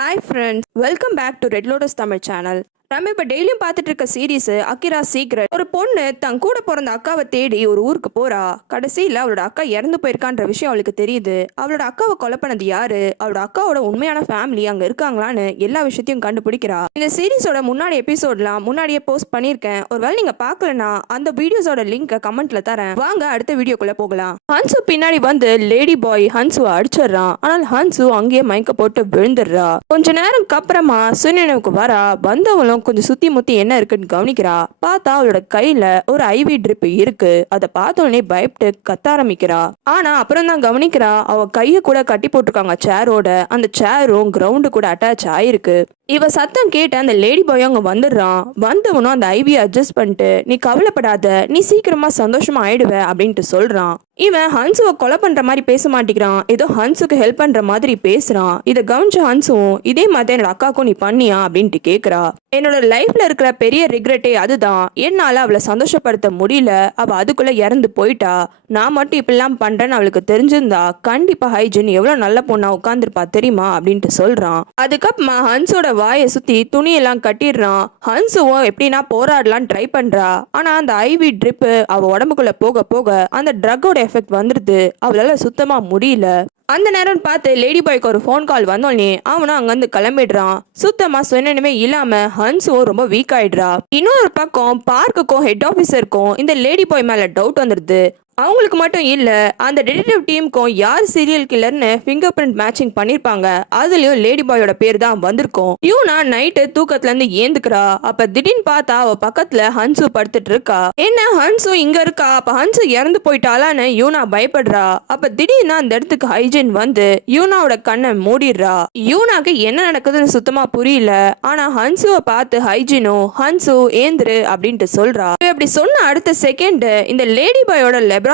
Hi friends, welcome back to Red Lotus Tamil channel. நம்ம இப்போ டெய்லியும் பார்த்துட்டு இருக்க சீரீஸ் அக்கிரா சீக்ரெட். ஒரு பொண்ணு தன் கூட பிறந்த அக்காவை தேடி ஒரு ஊருக்கு போறா. கடைசியில் அவளோட அக்கா இறந்து போயிருக்கான்ற விஷயம் அவளுக்கு தெரியுது. அவளோட அக்காவை கொலை பண்ணது யாரு, அவளோட அக்காவோட உண்மையான ஃபேமிலி அங்க இருக்காங்களான்னு எல்லா விஷயத்தையும் கண்டுபிடிக்கிறா. இந்த சீரீஸோட முன்னாடி எபிசோட்லாம் முன்னாடியே போஸ்ட் பண்ணியிருக்கேன். ஒருவேளை நீங்க பார்க்கலனா அந்த வீடியோஸோட லிங்க் கமெண்ட்ல தரேன். வாங்க அடுத்த வீடியோக்குள்ள போகலாம். ஹன்சு பின்னாடி வந்து லேடி பாய் ஹன்சுவை அடிச்சிடறான். ஆனால் ஹன்சு அங்கேயே மயக்க போட்டு விழுந்துடுறா. கொஞ்ச நேரம் அப்புறமா சுனினுக்கு வரா. வந்தவங்களும் கொஞ்சம் சுத்தி முத்தி என்ன இருக்குன்னு கவனிக்கிறா. பார்த்தா அவளோட கையில ஒரு ஐவி ட்ரிப் இருக்கு. அதை பார்த்த உடனே பயப்பட்டு கத்த ஆரம்பிக்கிறா. ஆனா அப்புறம் தான் கவனிக்கிறா, அவ கைய கூட கட்டி போட்டிருக்காங்க சேரோட. அந்த சேரும் கிரவுண்டு கூட அட்டாச் ஆயிருக்கு. இவ சத்தம் கேட்டு அந்த லேடி பாய் அங்க வந்துடுறான். வந்தவனும் அந்த ஐவியை அட்ஜஸ்ட் பண்ணிட்டு, நீ கவலைப்படாத, நீ சீக்கிரமா சந்தோஷமா ஆயிடுவ அப்படின்ட்டு சொல்றான். இவன் ஹன்சுவை கொலை பண்ற மாதிரி பேச மாட்டேங்கிறான். ஏதோ ஹன்சுக்கு ஹெல்ப் பண்ற மாதிரி பேசுறான். இதை கவனிச்ச ஹன்சுவும், இதே மாதிரி என்னோட அக்காக்கும் நீ பண்ணியா அப்படின்ட்டு கேக்குறா. என்னோட லைஃப்ல இருக்கிற பெரிய ரிக்ரெட்டே அதுதான். என்னால அவளை சந்தோஷப்படுத்த முடியல. அவ அதுக்குள்ள இறந்து போயிட்டா. நான் மட்டும் இப்படிலாம் பண்றேன்னு அவளுக்கு தெரிஞ்சிருந்தா கண்டிப்பா ஹைஜின் எவ்வளவு நல்ல பொண்ணா உட்காந்துருப்பா தெரியுமா அப்படின்ட்டு சொல்றான். அதுக்கப்புறமா ஹன்ஸோட வாயை சுத்தி துணியெல்லாம் கட்டிடுறான். ஹன்சுவும் எப்படின்னா போராடலாம் ட்ரை பண்றா. ஆனா அந்த ஐவி ட்ரிப் அவ உடம்புக்குள்ள போக போக அந்த ட்ரக்கோட எஃபெக்ட் வந்துருது. அவளால சுத்தமா முடியல. அந்த நேரம் பார்த்து லேடி பாய்க்கு ஒரு ஃபோன் கால் வந்தோடனே அவனும் அங்கிருந்து கிளம்பிடுறான். சுத்தமா சொன்னமே இல்லாம ஹன்சுவும் ரொம்ப வீக் ஆயிடுறா. இன்னொரு பக்கம் பார்க்குக்கும் ஹெட் ஆபீசருக்கும் இந்த லேடி பாய் மேல டவுட் வந்துருது. அவங்களுக்கு மட்டும் இல்ல, அந்த டிடெக்டிவ் டீமுக்கும் யார் சீரியல் கில்லர்னு ஃபிங்கர் பிரிண்ட் மேட்சிங் பண்ணிருப்பாங்க. அதுலயும் லேடி பாயோட பேர் தான் வந்திருக்கும். யூனா நைட்டு தூக்கத்துல இருந்து ஏந்துக்கிறா. அப்ப திடீர்னு பார்த்தா அவ பக்கத்துல ஹன்சு படுத்துட்டு இருக்கா. என்ன ஹன்சு இங்க இருக்கா, அப்ப ஹன்சு இறந்து போயிட்டாலான்னு யூனா பயப்படுறா. அப்ப திடீர்னு அந்த இடத்துக்கு ஹைஜின் வந்து யூனாவோட கண்ணை மூடிடுறா. யூனாக்கு என்ன நடக்குதுன்னு சுத்தமா புரியல. ஆனா ஹன்சுவை பார்த்து ஹைஜினும், ஹன்சு ஏந்திரு அப்படின்ட்டு சொல்றா. இப்படி சொன்ன அடுத்த செகண்ட் இந்த லேடி பாயோட லேபரட்டரியில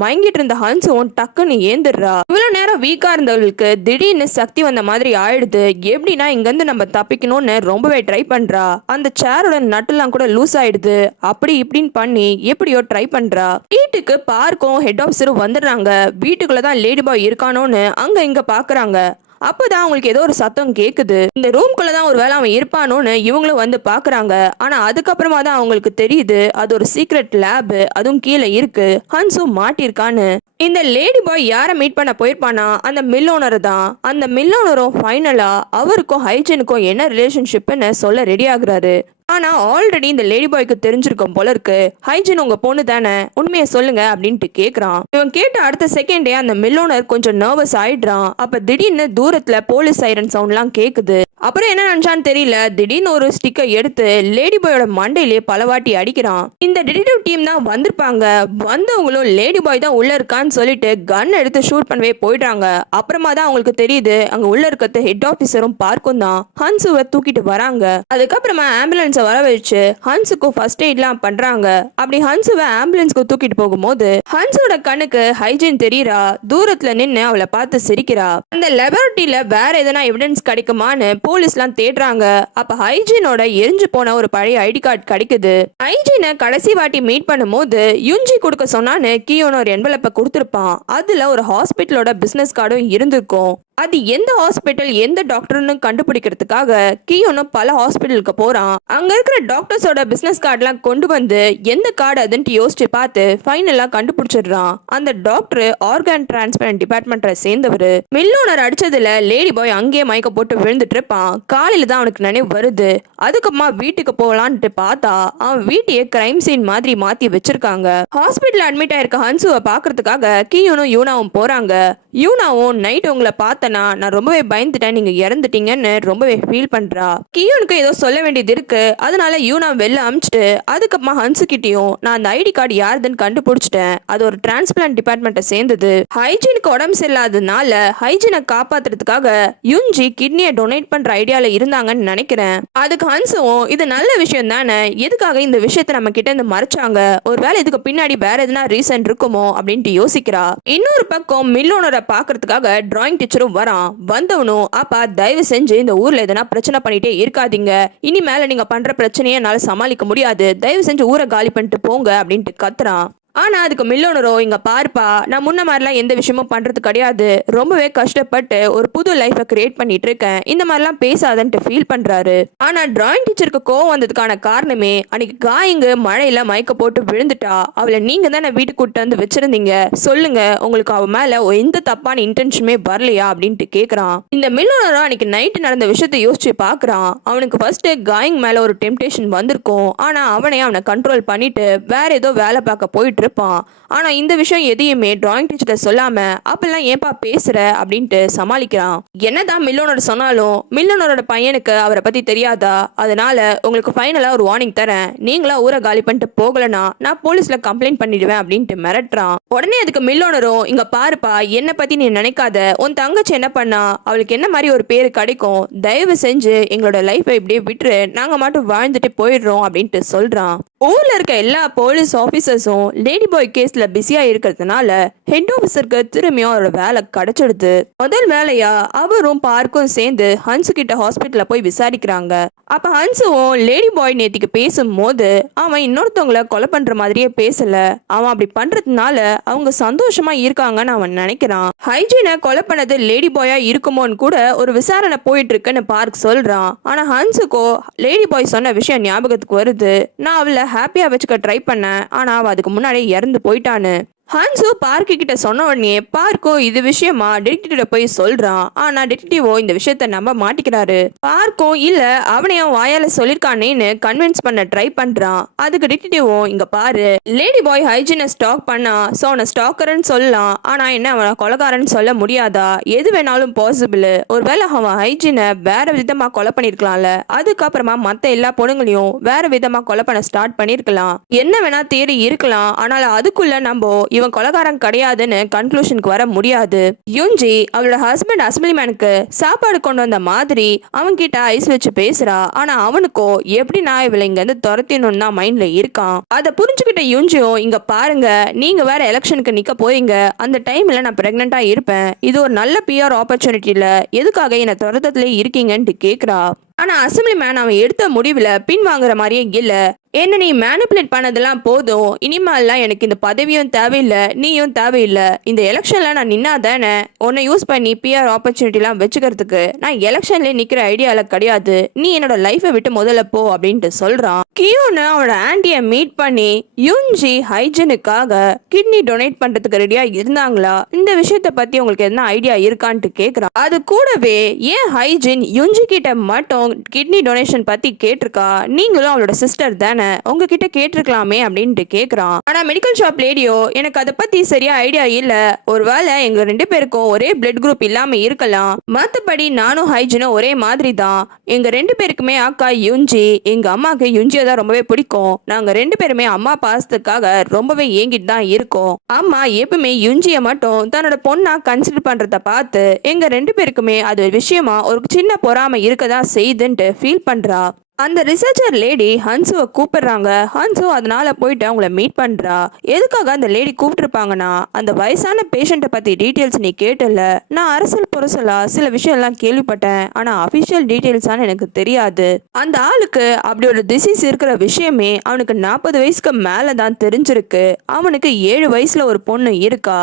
மயங்கிட்டு இருந்த ஹன்சுவும் டக்குன்னு ஏந்துடுறா. இவ்வளவு நேரம் வீக்கா இருந்தவளுக்கு திடீர்னு சக்தி வந்த மாதிரி ஆயிடுது. எப்படின்னா இங்க இருந்து நம்ம தப்பிக்கணும்னு ரொம்பவே ட்ரை பண்றா. அந்த சேரோட நட்டுலாம் கூட லூஸ் ஆயிடுது. அப்படி இப்படின்னு பண்ணி எப்படியோ ட்ரை பண்றா. வீட்டுக்கு பார்க்கும் ஹெட் ஆஃபீஸரும் வந்துடுறாங்க. வீட்டுக்குள்ளதான் லேடி பாய் இருக்கானோன்னு அங்க இங்க பாக்குறாங்க. அப்பதான் அவங்களுக்கு ஏதோ ஒரு சத்தம் கேக்குது. இந்த ரூம்குள்ளதான் ஒரு வேளை அவன் இருப்பானோன்னு இவங்களும் வந்து பாக்குறாங்க. ஆனா அதுக்கப்புறமா தான் அவங்களுக்கு தெரியுது அது ஒரு சீக்ரெட் லேப், அதுவும் கீழே இருக்கு. ஹன்சு மாட்டிருக்கான்னு. இந்த லேடி பாய் யாரை மீட் பண்ண போயிருப்பானா, அந்த மில் ஓனர் தான். அந்த மில் ஓனரும் ஃபைனலா அவருக்கும் ஹைஜனுக்கும் என்ன ரிலேஷன்ஷிப்னு சொல்ல ரெடி ஆகுறாரு. ஆனா ஆல்ரெடி இந்த லேடி பாய்க்கு தெரிஞ்சிருக்கும் போல இருக்கு. ஹைஜின் உங்க பொண்ணு தானே, உண்மையை சொல்லுங்க அப்படின்ட்டு கேக்குறான். இவன் கேட்ட அடுத்த செகண்டே அந்த மில் ஓனர் கொஞ்சம் நர்வஸ் ஆயிடுறான். அப்ப திடீர்னு தூரத்துல போலீஸ் சைரன் சவுண்ட்லாம் கேக்குது. அப்புறம் என்ன நினைச்சான்னு தெரியல, திடீர்னு ஒரு ஸ்டிக்கை எடுத்து லேடி பாயோட மண்டையிலே பலவாட்டி அடிக்கிறான். இந்த டிடெக்டிவ் டீம் தான் வந்திருப்பாங்க. வந்தவங்களும் லேடி பாய் தான் உள்ள இருக்கான்னு சொல்லிட்டு கன் எடுத்து ஷூட் பண்ணவே போயிடுறாங்க. அப்புறமா தான் அவங்களுக்கு தெரியுது அங்க உள்ள இருக்கிற ஹெட் ஆபீசரும் பார்க்கும் தான் ஹன்சுவை தூக்கிட்டு வராங்க. அதுக்கப்புறமா ஆம்புலன்ஸ் வர வச்சு ஹன்சுக்கு ஃபர்ஸ்ட் எய்ட்லாம் பண்றாங்க. அப்படி ஹன்சுவை ஆம்புலன்ஸ்க்கு தூக்கிட்டு போகும்போது ஹன்சோட கண்ணுக்கு ஹைஜின் தெரியறா. தூரத்துல நின்னு அவளை பார்த்து சிரிக்கிறா. அந்த லெபரட்டரியில வேற எதனா எவிடன்ஸ் கிடைக்குமான்னு போலீஸ்லாம் தேடுறாங்க. அப்ப ஹைஜினோட எரிஞ்சு போன ஒரு பழைய ஐடி கார்டு கிடைக்குது. ஹைஜினை கடைசி வாட்டி மீட் பண்ணும்போது யுஞ்சி கொடுக்க சொன்னான்னு கீயோன ஒரு என்வலப்பை கொடுத்திருப்பான். அதுல ஒரு ஹாஸ்பிட்டலோட பிசினஸ் கார்டும் இருந்திருக்கும். அது எந்த ஹாஸ்பிட்டல் எந்த டாக்டர்னு கண்டுபிடிக்கிறதுக்காக கியோனும் பல ஹாஸ்பிட்டலுக்கு போறான். அங்க இருக்கிற டாக்டர்ஸோட பிசினஸ் கார்டெல்லாம் கொண்டு வந்து எந்த கார்டு அதுன்னு யோசிச்சு பார்த்து ஃபைனலா கண்டுபிடிச்சிடுறான். அந்த டாக்டர் ஆர்கான் டிரான்ஸ்பிளான்ட் டிபார்ட்மெண்ட்டை சேர்ந்தவர். மில்லோனர் அடிச்சதுல லேடி பாய் அங்கேயே மயக்க போட்டு விழுந்துட்டு இருப்பான். காலையில தான் அவனுக்கு நினைவு வருது. அதுக்கப்புறமா வீட்டுக்கு போகலான்ட்டு பார்த்தா அவன் வீட்டையே கிரைம் சீன் மாதிரி மாத்தி வச்சிருக்காங்க. ஹாஸ்பிட்டல் அட்மிட் ஆயிருக்க ஹன்சுவை பாக்குறதுக்காக கியோனும் யூனாவும் போறாங்க. யூனாவும் நைட் உங்களை பார்த்து நான் ரொம்பவே பயந்துட்டேன், நீங்க இறந்துட்டீங்கன்னு ரொம்பவே ஃபீல் பண்றா. கியோனுக்கு ஏதோ சொல்ல வேண்டியது இருக்கு. அதனால யூனா வெளில அமிச்சிட்டு அதுக்கப்புறமா ஹன்சு கிட்டயும் நான் அந்த ஐடி கார்டு யாருதுன்னு கண்டுபிடிச்சிட்டேன், அது ஒரு டிரான்ஸ்பிளான்ட் டிபார்ட்மெண்ட்டை சேர்ந்தது. ஹைஜீனுக்கு உடம்பு சரியில்லாததுனால ஹைஜீனை காப்பாத்துறதுக்காக யுஞ்சி கிட்னியை டொனேட் பண்ற ஐடியால இருந்தாங்கன்னு நினைக்கிறேன். அதுக்கு ஹன்சுவும் இது நல்ல விஷயம் தானே, எதுக்காக இந்த விஷயத்த நம்ம கிட்ட இருந்து மறைச்சாங்க, ஒருவேளை இதுக்கு பின்னாடி வேற எதுனா ரீசன் இருக்குமோ அப்படின்ட்டு யோசிக்கிறா. இன்னொரு பக்கம் மில் ஓனரை பாக்குறதுக்காக டிராயிங் டீச்சரும் வரான். வந்தவனும் அப்பா தயவு செஞ்சு இந்த ஊர்ல எதனா பிரச்சனை பண்ணிட்டே இருக்காதீங்க, இனிமேல நீங்க பண்ற பிரச்சனையை என்னால சமாளிக்க முடியாது, தயவு செஞ்சு ஊரை காலி பண்ணிட்டு போங்க அப்படின்ட்டு கத்துறான். ஆனா அதுக்கு மில்லோனரோ, இங்க பாருப்பா, நான் முன்ன மாதிரிலாம் எந்த விஷயமும் பண்றது கிடையாது, ரொம்பவே கஷ்டப்பட்டு ஒரு புது லைஃபை கிரியேட் பண்ணிட்டு இருக்கேன், இந்த மாதிரிலாம் பேசாதன்ட்டு ஃபீல் பண்றாரு. ஆனா டிராயிங் டீச்சருக்கு கோவம் வந்ததுக்கான காரணமே, அன்னைக்கு காயிங்க மழையில மயக்க போட்டு விழுந்துட்டா, அவளை நீங்க தானே வீட்டுக்கு கூட்டு வந்து வச்சிருந்தீங்க, சொல்லுங்க உங்களுக்கு அவ மேல எந்த தப்பான இன்டென்ஷனுமே வரலையா அப்படின்ட்டு கேக்குறான். இந்த மில்லோனரும் அன்னைக்கு நைட்டு நடந்த விஷயத்தை யோசிச்சு பாக்குறான். அவனுக்கு ஃபர்ஸ்ட் காயிங் மேல ஒரு டெம்டேஷன் வந்திருக்கும், ஆனா அவனை கண்ட்ரோல் பண்ணிட்டு வேற ஏதோ வேலை பார்க்க போயிட்டு இருப்பான். ஆனா இந்த விஷயம் எதையுமே டிராயிங் டீச்சர்ட்ட சொல்லாம, அப்பெல்லாம் ஏன்பா பேசுற அப்படின்ட்டு சமாளிக்கிறான். என்னதான் மில்லோனோட சொன்னாலும் மில்லோனரோட பையனுக்கு அவரை பத்தி தெரியாதா, அதனால உங்களுக்கு ஃபைனலா ஒரு வார்னிங் தரேன், நீங்களா ஊரை காலி பண்ணிட்டு போகலனா நான் போலீஸ்ல கம்ப்ளைண்ட் பண்ணிடுவேன் அப்படின்ட்டு மிரட்டுறான். உடனே அதுக்கு மில்லோனரும், இங்க பாருப்பா, என்ன பத்தி நீ நினைக்காத, உன் தங்கச்சி என்ன பண்ணா, அவளுக்கு என்ன மாதிரி ஒரு பேரு கிடைக்கும், தயவு செஞ்சு எங்களோட லைஃபை இப்படியே விட்டுரு, நாங்க மட்டும் வாழ்ந்துட்டு போயிடுறோம் அப்படின்ட்டு சொல்றான். ஊர்ல இருக்க எல்லா போலீஸ் ஆபீசர்ஸும் லேடி பாய் கேஸ்ல பிஸியா இருக்கிறதுனால ஹெட் ஆபீசருக்கு திரும்பியும் அவரோட வேலை கிடைச்சிடுது. முதல் வேலையா அவரும் பார்க்கும் சேர்ந்து ஹன்சு கிட்ட ஹாஸ்பிட்டல்ல போய் விசாரிக்கிறாங்க. அப்ப ஹன்சுவும் லேடி பாய் நேத்திக்கு பேசும்போது அவன் இன்னொருத்தவங்களை கொலை பண்ற மாதிரியே பேசல, அவன் அப்படி பண்றதுனால அவங்க சந்தோஷமா இருக்காங்கன்னு அவன் நினைக்கிறான். ஹைஜீனை கொலை பண்ணது லேடி பாயா இருக்குமோன்னு கூட ஒரு விசாரணை போயிட்டு இருக்குன்னு பார்க் சொல்றான். ஆனா ஹன்சுக்கோ லேடி பாய் சொன்ன விஷயம் ஞாபகத்துக்கு வருது. நான் அவளை ஹாப்பியா வச்சுக்க ட்ரை பண்ணேன், ஆனா அவ அதுக்கு முன்னாடி இறந்து போயிட்டான்னு. ஹன்சு பார்க்கு கிட்ட சொன்ன உடனே பார்க்கும் இது விஷயமா டிடெக்டிவ் போய் சொல்றான். ஆனா டிடெக்டிவோ இந்த விஷயத்த நம்ப மாட்டிக்கிறாரு. பார்க்கும் இல்ல அவனையும் வாயால சொல்லிருக்கானேன்னு கன்வின்ஸ் பண்ண ட்ரை பண்றான். அதுக்கு டிடெக்டிவோ, இங்க பாரு, லேடி பாய் ஹைஜீனை ஸ்டாக் பண்ணா, சோ அவனை ஸ்டாக்கர்ன்னு சொல்லலாம், ஆனா என்ன அவனை கொலைகாரன்னு சொல்ல முடியாதா, எது வேணாலும் பாசிபிள், ஒருவேளை அவன் ஹைஜீனை வேற விதமா கொலை பண்ணிருக்கலாம்ல, அதுக்கப்புறமா மத்த எல்லா பொண்ணுங்களையும் வேற விதமா கொலை பண்ண ஸ்டார்ட் பண்ணிருக்கலாம், என்ன வேணா தேடி இருக்கலாம், ஆனால் அதுக்குள்ள நம்ம இவன் கொலைகாரன் கிடையாதுன்னு கன்க்ளூஷனுக்கு வர முடியாது. யுஞ்சி அவளோட ஹஸ்பண்ட் அசம்பிளிமேனுக்கு சாப்பாடு கொண்டு வந்த மாதிரி அவன் கிட்ட ஐஸ் வச்சு பேசுறா. ஆனா அவனுக்கோ எப்படி நான் இவளை இங்க இருந்து துரத்தினும் தான் மைண்ட்ல இருக்கான். அதை புரிஞ்சுக்கிட்ட யுஞ்சியும், இங்க பாருங்க, நீங்க வேற எலெக்ஷனுக்கு நிக்க போறீங்க, அந்த டைம்ல நான் பிரெக்னெண்டா இருப்பேன், இது ஒரு நல்ல பிஆர் ஆப்பர்ச்சுனிட்டியில எதுக்காக என்ன துரத்தத்திலே இருக்கீங்கன்ட்டு கேக்குறா. ஆனா அசம்பிளி மேன் அவன் எடுத்த முடிவுல பின் வாங்குற மாதிரியே இல்ல. என்ன நீ மேனிபுலேட் பண்ணதெல்லாம் போதும், இனிமேல்லாம் எனக்கு இந்த பதவியும் தேவையில்லை, நீயும் தேவையில்லை, இந்த எலெக்ஷன்ல நான் நின்னா தானே உன்னை யூஸ் பண்ணி பிஆர் ஆப்பர்ச்சுனிட்டிலாம் வச்சுக்கிறதுக்கு, நான் எலெக்ஷன்லேயே நிக்கிற ஐடியால கிடையாது, நீ என்னோட லைஃபை விட்டு முதல்ல போ அப்படின்ட்டு சொல்றான். கியூன்னு அவனோட ஆண்டியை மீட் பண்ணி யுஞ்சி ஹைஜனுக்காக கிட்னி டொனேட் பண்றதுக்கு ரெடியா இருந்தாங்களா, இந்த விஷயத்த பத்தி உங்களுக்கு என்ன ஐடியா இருக்கான்ட்டு கேக்குறான். அது கூடவே ஏன் ஹைஜின் யுஞ்சி கிட்ட மட்டும் கிட்னி டொனேஷன் பத்தி கேட்டிருக்கா, நீங்களும் அவளோட சிஸ்டர் தானே, உங்ககிட்ட கேட்டிருக்கலாமே அப்படின்ட்டு கேக்குறான். ஆனா மெடிக்கல் ஷாப் லேடியோ, எனக்கு அதை பத்தி சரியா ஐடியா இல்ல, ஒருவேளை எங்க ரெண்டு பேருக்கும் ஒரே பிளட் குரூப் இல்லாம இருக்கலாம், மத்தபடி நானும் ஹைஜனும் ஒரே மாதிரி தான், எங்க ரெண்டு பேருக்குமே அக்கா யுஞ்சி, எங்க அம்மாக்கு யுஞ்சியை தான் ரொம்பவே பிடிக்கும், நாங்க ரெண்டு பேருமே அம்மா பாசத்துக்காக ரொம்பவே ஏங்கிட்டு தான் இருக்கோம், அம்மா எப்பவுமே யுஞ்சியை மட்டும் தன்னோட பொண்ணா கன்சிடர் பண்றத பார்த்து எங்க ரெண்டு பேருக்குமே அது விஷயமா ஒரு சின்ன பொறாமை இருக்கதான் செய்துன்ட்டு ஃபீல் பண்றா. அந்த ரிசர்ச்சர் லேடி ஹன்சுவை கூப்பிடுறாங்க. ஹன்சு அதனால போயிட்டு அவங்கள மீட் பண்றா. எதுக்காக அந்த லேடி கூப்பிட்டுருப்பாங்கன்னா, அந்த வயசான பேஷண்ட்டை பத்தி டீட்டெயில்ஸ் நீ கேட்டல, நான் அரசியல் புரசலா சில விஷயம் எல்லாம் கேள்விப்பட்டேன், ஆனா அபிஷியல் டீட்டெயில்ஸான்னு எனக்கு தெரியாது, அந்த ஆளுக்கு அப்படி ஒரு டிசீஸ் இருக்கிற விஷயமே அவனுக்கு 40 வயசுக்கு மேல தான் தெரிஞ்சிருக்கு, அவனுக்கு 7 வயசுல ஒரு பொண்ணு இருக்கா,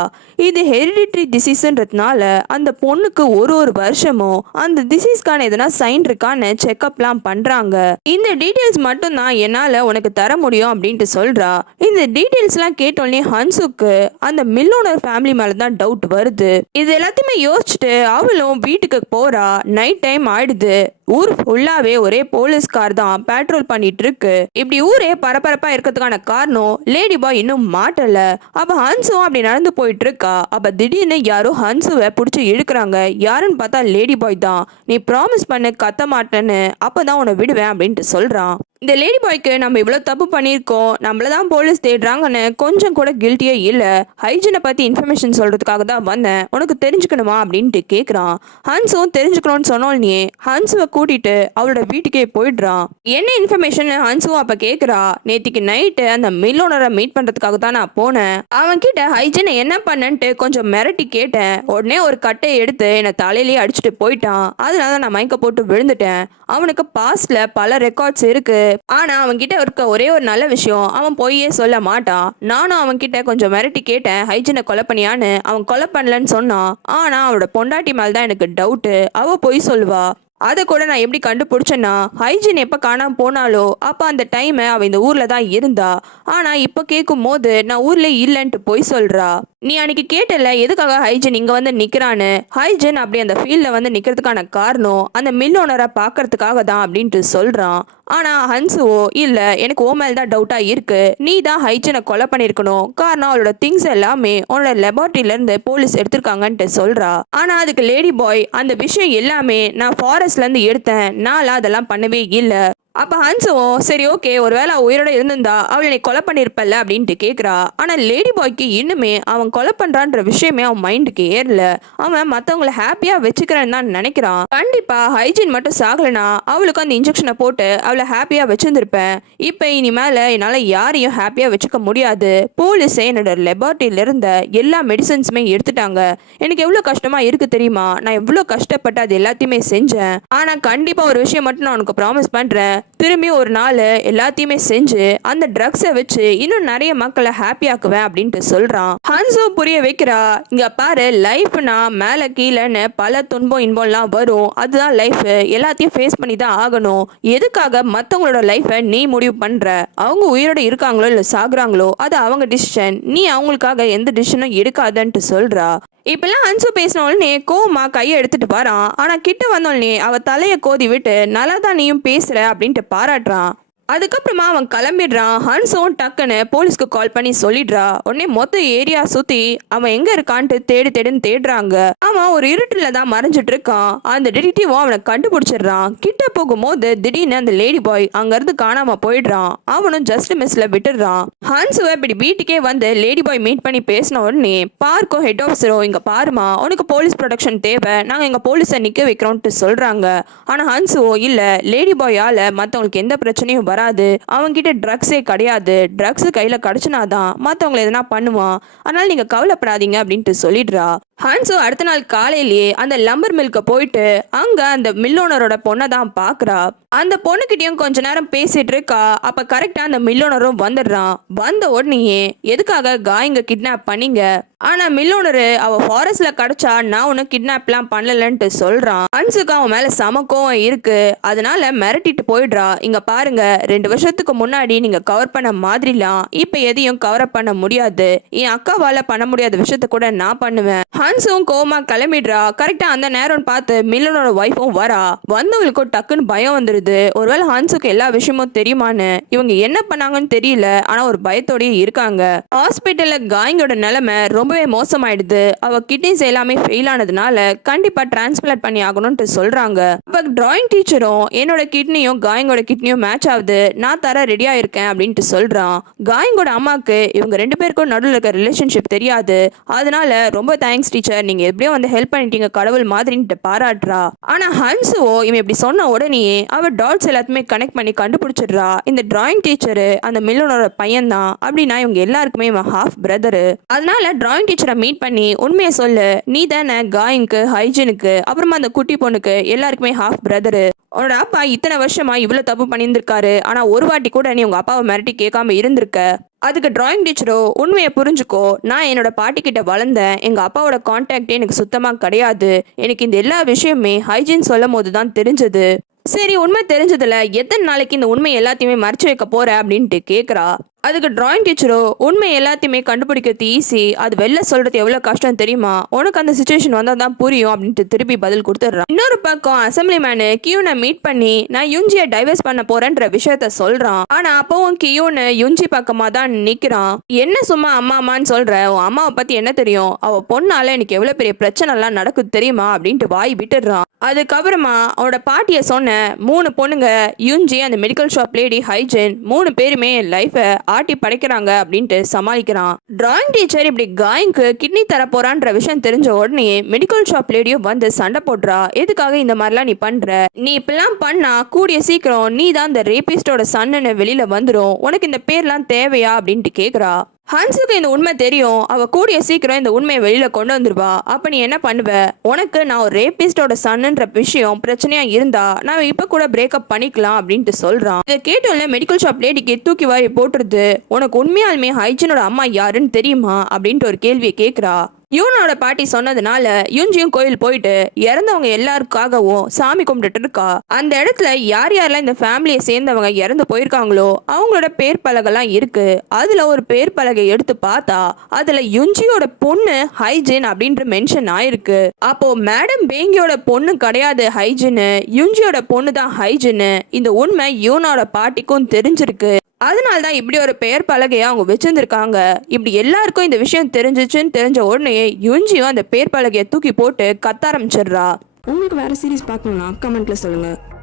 இது ஹெரிடிட்ரி டிசீஸ்ன்றதுனால அந்த பொண்ணுக்கு ஒரு வருஷமும் அந்த டிசீஸ்க்கான எதனா சைன் இருக்கான்னு செக்அப்லாம் பண்றாங்க. இந்த டீடைல்ஸ் மட்டும் தான் என்னால உனக்கு தர முடியும் அப்படின்ட்டு சொல்றா. இந்த டீடைல்ஸ் எல்லாம் கேட்டோடனே ஹன்சுக்கு அந்த மில்லோனர் ஃபேமிலி மேல தான் டவுட் வருது. இது எல்லாத்தையுமே யோசிச்சுட்டு அவளும் வீட்டுக்கு போறா. நைட் டைம் ஆயிடுது. ஊர் ஃபுல்லாவே ஒரே போலீஸ் கார் தான் பேட்ரோல் பண்ணிட்டு இருக்கு. இப்படி ஊரே பரபரப்பா இருக்கிறதுக்கான காரணம் லேடி பாய் இன்னும் மாட்டல. அப்ப ஹன்சும் அப்படி நடந்து போயிட்டு இருக்கா. அப்ப திடீர்னு யாரோ ஹன்சுவை பிடிச்சி இழுக்கிறாங்க. யாருன்னு பார்த்தா லேடி பாய் தான். நீ ப்ராமிஸ் பண்ணு கத்த மாட்டேன்னு, அப்பதான் உன்னை விடுவேன் அப்படின்ட்டு சொல்றான். இந்த லேடி பாய்க்கு நம்ம இவ்வளவு தப்பு பண்ணியிருக்கோம், நம்மளதான் போலீஸ் தேடுறாங்கன்னு கொஞ்சம் கூட கில்ட்டியே இல்ல. ஹைஜீனை பத்தி இன்ஃபர்மேஷன் சொல்றதுக்காக தான் வந்தேன், உனக்கு தெரிஞ்சுக்கணுமா அப்படின்ட்டு கேக்குறான். ஹன்சும் தெரிஞ்சுக்கணும்னு சொன்னோன்னே ஹன்சுவை கூட்டிட்டு அவளோட வீட்டுக்கே போயிடுறான். என்ன இன்ஃபர்மேஷன் ஹன்சுவும் அப்ப கேக்குறா. நேத்திக்கு நைட்டு அந்த மில்லோனரை மீட் பண்றதுக்காக தான் நான் போனேன், அவன் கிட்ட ஹைஜீனை என்ன பண்ணன்ட்டு கொஞ்சம் மிரட்டி கேட்டேன், உடனே ஒரு கட்டையை எடுத்து என்னை தலையிலேயே அடிச்சுட்டு போயிட்டான், அதனால நான் மயக்க போட்டு விழுந்துட்டேன். அவனுக்கு பாஸ்ட்ல பல ரெக்கார்ட்ஸ் இருக்கு, ஆனா அவன் கிட்ட இருக்க ஒரே ஒரு நல்ல விஷயம், அவன் பொய்யே சொல்ல மாட்டான். நானும் அவன் கிட்ட கொஞ்சம் மிரட்டி கேட்டேன், ஹைஜினை கொலை பண்ணியான்னு. அவன் கொலை பண்ணலன்னு சொன்னான். ஆனா அவளோட பொண்டாட்டி மேல்தான் எனக்கு டவுட்டு, அவ பொய் சொல்வா. அதை கூட நான் எப்படி கண்டுபிடிச்சேன்னா, ஹைஜின் எப்போ காணாம போனாலோ அப்போ அந்த டைம் அவள் இந்த ஊரில் தான் இருந்தா. ஆனால் இப்போ கேட்கும் போது நான் ஊரில் இல்லைன்ட்டு போய் சொல்கிறா. நீ அன்னைக்கு கேட்டல எதுக்காக ஹைஜின் இங்கே வந்து நிற்கிறான்னு. ஹைஜின் அப்படி அந்த ஃபீல்டில் வந்து நிற்கிறதுக்கான காரணம் அந்த மில் ஓனரை பார்க்கறதுக்காக தான் அப்படின்ட்டு சொல்கிறான். ஆனால் ஹன்சுவோ இல்லை, எனக்கு ஓ மேல் தான் டவுட்டாக இருக்கு, நீ தான் ஹைஜினை கொலை பண்ணியிருக்கணும். காரணம் அவளோட திங்ஸ் எல்லாமே உன்னோட லெபார்ட்டரியிலேருந்து போலீஸ் எடுத்திருக்காங்கன்ட்டு சொல்கிறா. ஆனால் அதுக்கு லேடி பாய், அந்த விஷயம் எல்லாமே நான் ஃபாரஸ்ட்லேருந்து எடுத்தேன், நான்லாம் அதெல்லாம் பண்ணவே இல்லை. அப்ப ஹன்சுவும் சரி ஓகே, ஒருவேளை உயிரோட இருந்திருந்தா அவளை நீ கொலை பண்ணிருப்பல்ல அப்படின்ட்டு கேக்குறா. ஆனா லேடி பாய்க்கு இன்னுமே அவன் கொலை பண்றான்ற விஷயமே அவன் மைண்டுக்கு ஏறல. அவன் மத்தவங்களை ஹாப்பியா வச்சுக்கிறேன்னு தான் நினைக்கிறான். கண்டிப்பா ஹைஜின் மட்டும் சாகலனா அவளுக்கு அந்த இன்ஜெக்ஷனை போட்டு அவளை ஹாப்பியா வச்சிருந்திருப்பேன். இப்ப இனிமேல என்னால யாரையும் ஹாப்பியா வச்சுக்க முடியாது. போலீஸே என்னோட லெபார்ட்டரியில இருந்த எல்லா மெடிசன்ஸுமே எடுத்துட்டாங்க. எனக்கு எவ்வளவு கஷ்டமா இருக்கு தெரியுமா? நான் எவ்வளவு கஷ்டப்பட்டு அது எல்லாத்தையுமே செஞ்சேன். ஆனா கண்டிப்பா ஒரு விஷயம் மட்டும் நான் உனக்கு ப்ராமிஸ் பண்றேன், திரும்பி ஒரு நாள் எல்லாத்தையுமே செஞ்சு அந்த ட்ரக்ஸை வச்சு இன்னும் நிறைய மக்களை ஹாப்பி ஆக்குவேன் அப்படின்ட்டு சொல்றான். ஹன்சோ புரிய வைக்கிறா, இங்க பாரு, லைஃப்னா மேல கீழேன்னு பல துன்பம் இன்பம்லாம் வரும், அதுதான் லைஃப், எல்லாத்தையும் ஃபேஸ் பண்ணி தான் ஆகணும். எதுக்காக மற்றவங்களோட லைஃபை நீ முடிவு பண்ற? அவங்க உயிரோட இருக்காங்களோ இல்லை சாகுறாங்களோ அது அவங்க டிசிஷன், நீ அவங்களுக்காக எந்த டிசிஷனும் எடுக்காதன்ட்டு சொல்றா. இப்பெல்லாம் ஹன்சு பேசின உடனே கோமா கையை எடுத்துட்டு பாரான். ஆனா கிட்ட வந்தோடனே அவ தலையை கோதி விட்டு நல்லா தான் நீயும் பேசுற அப்படின்ட்டு பாராட்டுறான். அதுக்கப்புறமா அவன் கிளம்பிடுறான். ஹன்ஸும் டக்குன்னு போலீஸ்க்கு கால் பண்ணி சொல்லிடுறா. உடனே மொத்த ஏரியா சுத்தி அவன் எங்க இருக்கான்ட்டு தேடுன்னு தேடுறாங்க. அவன் ஒரு இருட்டுல தான் மறைஞ்சிட்டு இருக்கான். அந்த டிடெக்டிவும் அவனை கண்டுபிடிச்சிடுறான். கிட்ட போகும்போது திடீர்னு அந்த லேடி பாய் அங்க இருந்து காணாம போயிடுறான். அவனும் ஜஸ்ட் மிஸ்ல விட்டுடுறான். ஹன்ஸுவை இப்படி வீட்டுக்கே வந்து லேடி பாய் மீட் பண்ணி பேசின உடனே பார்க்கும் ஹெட் ஆஃபீஸரும் இங்க பாருமா, உனக்கு போலீஸ் ப்ரொடெக்ஷன் தேவை, நாங்க எங்க போலீஸை நிக்க வைக்கிறோம்ட்டு சொல்றாங்க. ஆனா ஹன்ஸுவோ இல்ல, லேடி பாயால மத்தவங்களுக்கு எந்த பிரச்சனையும் வராது, அவன்கிட்ட ட்ரக்ஸே கிடையாது, ட்ரக்ஸ் கையில கிடைச்சினாதான் மத்தவங்களை எதனா பண்ணுவான், அதனால நீங்க கவலைப்படாதீங்க அப்படின்ட்டு சொல்லிடுறா. ஹன்சோ அடுத்த நாள் காலையிலேயே அந்த லம்பர் மில்க்கு போயிட்டு அங்க அந்த மில் ஓனரோட பொண்ணை தான் பாக்குறா. அந்த பொண்ணுகிட்டயும் கொஞ்ச நேரம் பேசிட்டு இருக்கா. அப்ப கரெக்டா அந்த மில் ஓனரும் வந்துடுறான். வந்த உடனேயே எதுக்காக காய்ங்க கிட்னாப் பண்ணீங்க? ஆனா மில் ஓனரு அவ ஃபாரஸ்ட்ல கிடைச்சா நான் உன்னை கிட்னாப்லாம் பண்ணலன்ட்டு சொல்றான். ஹன்ஸுக்கு அவன் மேல சம கோவம் இருக்கு, அதனால மிரட்டிட்டு போயிடுறா. இங்க பாருங்க, 2 வருஷத்துக்கு முன்னாடி நீங்க கவர் பண்ண மாதிரிலாம் இப்ப எதையும் கவர் பண்ண முடியாது, என் அக்காவால பண்ண முடியாத விஷயத்த கூட நான் பண்ணுவேன். ஹன்ஸும் கோமா கிளம்பிடுறா. கரெக்டா அந்த நேரம் பார்த்து மில்லனோட ஒய்ஃபும் வரா. வந்தவங்களுக்கும் டக்குன்னு பயம் வந்துருது. ஒருவேளை ஹன்ஸுக்கு எல்லா விஷயமும் தெரியுமான்னு. இவங்க என்ன பண்ணாங்கன்னு தெரியல, ஆனா ஒரு பயத்தோடய இருக்காங்க. ஹாஸ்பிட்டல்ல காய்ங்கோட நிலைமை ரொம்பவே மோசமாயிடுது. அவ கிட்னிஸ் எல்லாமே ஃபெயில் ஆனதுனால கண்டிப்பா டிரான்ஸ்பிளான்ட் பண்ணி ஆகணும்னு சொல்றாங்க. அப்ப டிராயிங் டீச்சரும் என்னோட கிட்னியும் காய்ங்கோட கிட்னியும் மேட்ச் ஆகுது, நான் தர ரெடியா இருக்கேன் அப்படின்ட்டு சொல்றான். காய்ங்கோட அம்மாக்கு இவங்க 2 பேருக்கும் நடுவில் இருக்க ரிலேஷன்ஷிப் தெரியாது, அதனால ரொம்ப தேங்க்ஸ் டீச்சர், நீங்க எப்படியோ வந்து ஹெல்ப் பண்ணிட்டீங்க கடவுள் மாதிரின்ட்டு பாராட்டுறா. ஆனா ஹன்சுவோ இவன் இப்படி சொன்ன உடனே அவ டாட்ஸ் எல்லாத்தையுமே கனெக்ட் பண்ணி கண்டுபிடிச்சிடுறா. இந்த டிராயிங் டீச்சரு அந்த மில்லனோட பையன் தான், அப்படின்னா இவங்க எல்லாருக்குமே இவன் ஹாஃப் பிரதரு. அதனால டிராயிங் டீச்சரை மீட் பண்ணி உண்மையை சொல்லு, நீ தானே காயிங்க்கு ஹைஜினுக்கு அப்புறமா அந்த குட்டி பொண்ணுக்கு எல்லாருக்குமே ஹாஃப் பிரதரு. உன்னோட அப்பா இத்தனை வருஷமா இவ்வளவு தப்பு பண்ணியிருந்திருக்காரு, ஆனா ஒரு வாட்டி கூட நீ உங்க அப்பாவை மிரட்டி கேட்காம இருந்திருக்க. அதுக்கு டிராயிங் டீச்சரோ உண்மையை புரிஞ்சுக்கோ, நான் என்னோட பாட்டி கிட்ட வளர்ந்தேன், எங்க அப்பாவோட கான்டாக்டே எனக்கு சுத்தமா கிடையாது, எனக்கு இந்த எல்லா விஷயமே ஹைஜீன் சொல்லும் போது தான் தெரிஞ்சது. சரி, உண்மை தெரிஞ்சதுல எத்தனை நாளைக்கு இந்த உண்மை எல்லாத்தையுமே மறைச்சு வைக்க போற அப்படின்ட்டு கேக்குறா. அதுக்கு டிராயிங் டீச்சரோ உண்மை எல்லாத்தையுமே கண்டுபிடிக்கிறது ஈஸி, அது வெளில சொல்றது எவ்வளவு கஷ்டம் தெரியுமா, உனக்கு அந்த சுச்சுவேஷன் வந்தா தான் புரியும் அப்படின்ட்டு திருப்பி பதில் கொடுத்துட்றான். இன்னொரு பக்கம் அசம்பிளி மேனு கியூனை மீட் பண்ணி நான் யுஞ்சியை டைவர்ஸ் பண்ண போறேன்ற விஷயத்த சொல்றான். ஆனா அப்பவும் கியூனு யுஞ்சி பக்கமா தான் நிக்கிறான். என்ன சும்மா அம்மா அம்மான்னு சொல்ற, உன் அம்மாவை பத்தி என்ன தெரியும், அவ பொண்ணால எனக்கு எவ்வளவு பெரிய பிரச்சனை எல்லாம் நடக்குது தெரியுமா அப்படின்ட்டு வாய் விட்டுடுறான். அதுக்கப்புறமா அவனோட பாட்டிய சொன்ன 3 பொண்ணுங்க, யுஞ்சி, அந்த மெடிக்கல் ஷாப் லேடி, ஹைஜின், 3 பேருமே லைஃபை ஆட்டி படைக்கிறாங்க அப்படின்ட்டு சமாளிக்கிறான். டிராயிங் டீச்சர் இப்படி காய்க்கு கிட்னி தர போறான்ற விஷயம் தெரிஞ்ச உடனே மெடிக்கல் ஷாப் லேடியும் வந்து சண்டை போடுறா. எதுக்காக இந்த மாதிரிலாம் நீ பண்ற, நீ இப்பெல்லாம் பண்ணா கூடிய சீக்கிரம் நீ தான் இந்த ரேபிஸ்டோட சன்னு வெளியில வந்துடும், உனக்கு இந்த பேர்லாம் தேவையா அப்படின்ட்டு கேக்குறா. ஹன்ஸுக்கு இந்த உண்மை தெரியும். அவ கூடிய சீக்கிரம் இந்த உண்மையை வெளியில கொண்டு வந்துருவா. அப்ப நீ என்ன பண்ணுவ? உனக்கு நான் ஒரு ரேபிஸ்டோட சன்னுன்ற விஷயம் பிரச்சனையா இருந்தா நான் இப்ப கூட பிரேக்கப் பண்ணிக்கலாம் அப்படின்ட்டு சொல்றான். இதை கேட்டோம்ல மெடிக்கல் ஷாப் லேடிக்கு தூக்கி வாரி போட்டுருது. உனக்கு உண்மையாலுமே ஹைஜினோட அம்மா யாருன்னு தெரியுமா அப்படின்ட்டு ஒரு கேள்வியை கேட்குறா. யூனோட பாட்டி சொன்னதுனால யுஞ்சியும் கோயில் போயிட்டு இறந்தவங்க எல்லாருக்காகவும் சாமி கும்பிட்டுட்டு இருக்கா. அந்த இடத்துல யார் யாரெல்லாம் இந்த ஃபேமிலியை சேர்ந்தவங்க இறந்து போயிருக்காங்களோ அவங்களோட பேர் பலகைலாம் இருக்கு. அதுல ஒரு பேர் பலகை எடுத்து பார்த்தா அதுல யுஞ்சியோட பொண்ணு ஹைஜின் அப்படின்ற மென்ஷன் ஆயிருக்கு. அப்போ மேடம் பேங்கியோட பொண்ணு கிடையாது ஹைஜின், யுஞ்சியோட பொண்ணு தான் ஹைஜின். இந்த உண்மை யூனோட பாட்டிக்கும் தெரிஞ்சிருக்கு. அதனால தான் இப்படி ஒரு பெயர் பலகையை அவங்க வச்சிருந்துருக்காங்க. இப்படி எல்லாருக்கும் இந்த விஷயம் தெரிஞ்சிச்சுன்னு தெரிஞ்ச உடனே யுஞ்சியும் அந்த பெயர் பலகையை தூக்கி போட்டு கத்த ஆரம்பிச்சிடுறா. உங்களுக்கு வேற சீரிஸ் பார்க்கணும்னா கமெண்ட்ல சொல்லுங்க.